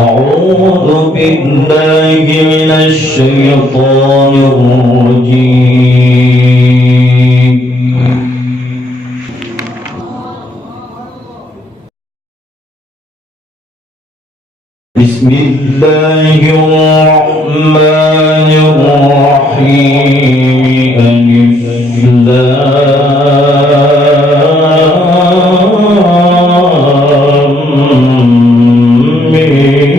أعوذ بالله من الشيطان الرجيم. بسم الله الرحمن الرحيم. ألف لام ميم.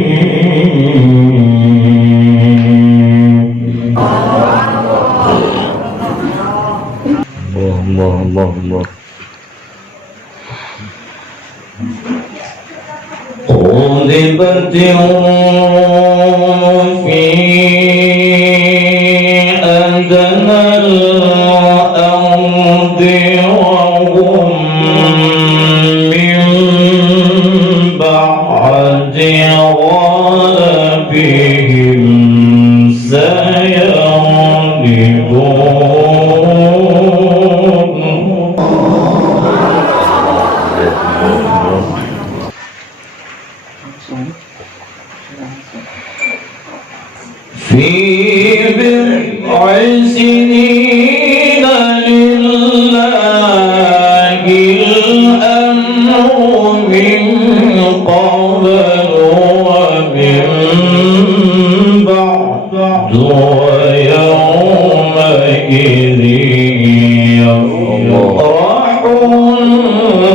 الله غلبت الروم في أدنى الأرض وهم من بعد غلبهم سيغلبون. في بضع سنين لله الأمر من قبل ومن بعد ويومئذ يفرح المؤمنون.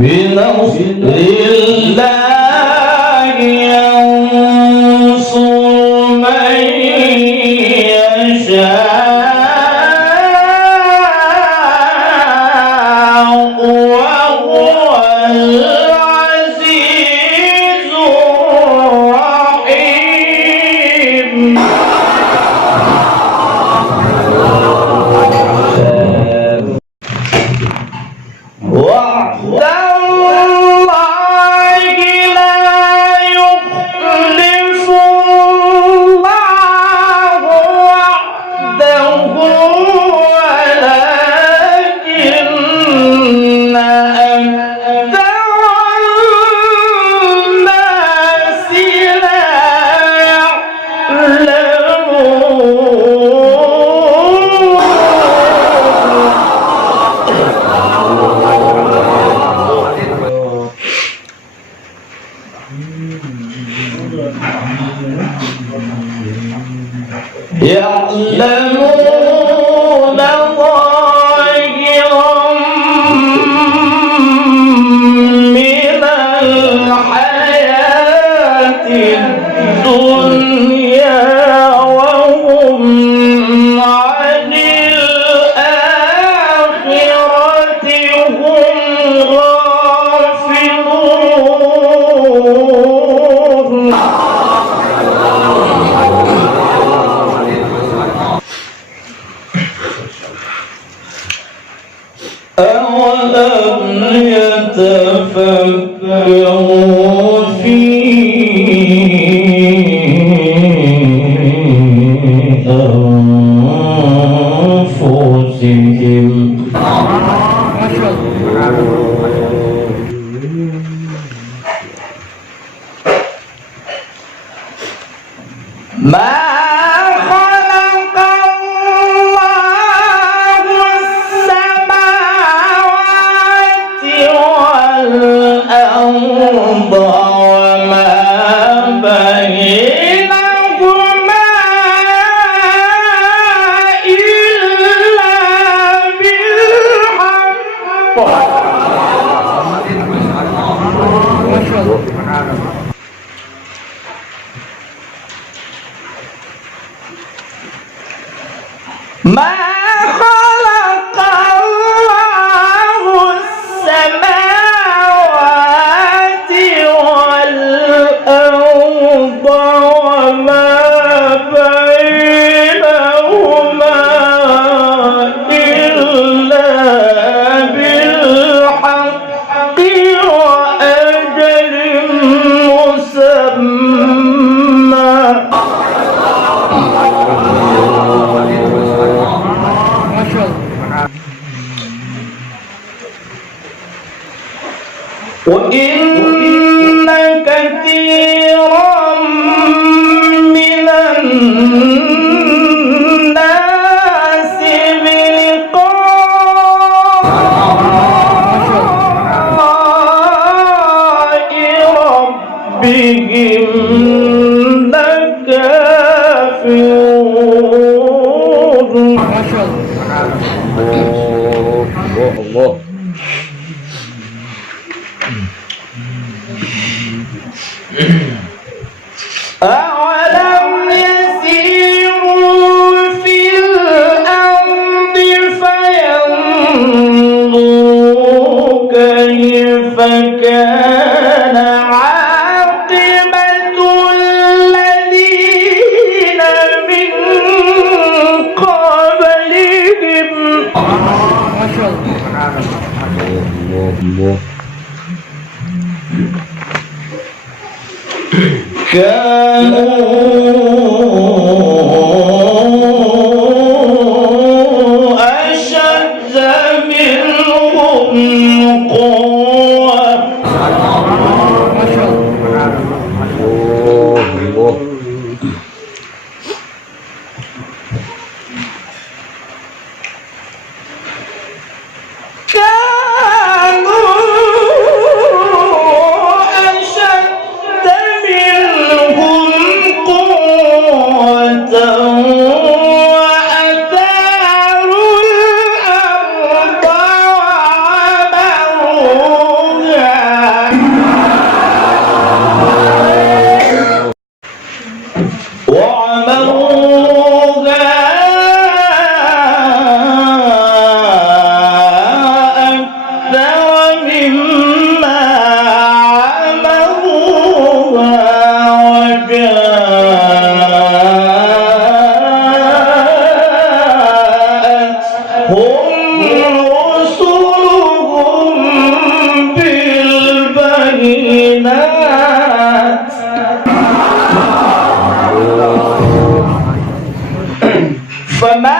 بنصر الله ينصر من يشاء وهو العزيز الرحيم. وعد الله لا يخلف الله وعده ولكن أكثر الناس لا يعلمون ظاهرا من الحياة الدنيا وهم عن الآخرة هم غافلون. أولم يتفكروا في أنفسهم ما خلق الله السماوات والأرض وما بينهما إلا بالحق. ما خلق الله السماوات والأرض وما بينهما إلا بالحق وأجل مسمى. بهم لكافرون. الله. أولم يسيروا في الأرض فينظروا كيف كان عاقبة الذين من قبلهم كانوا أشد منهم قوة فما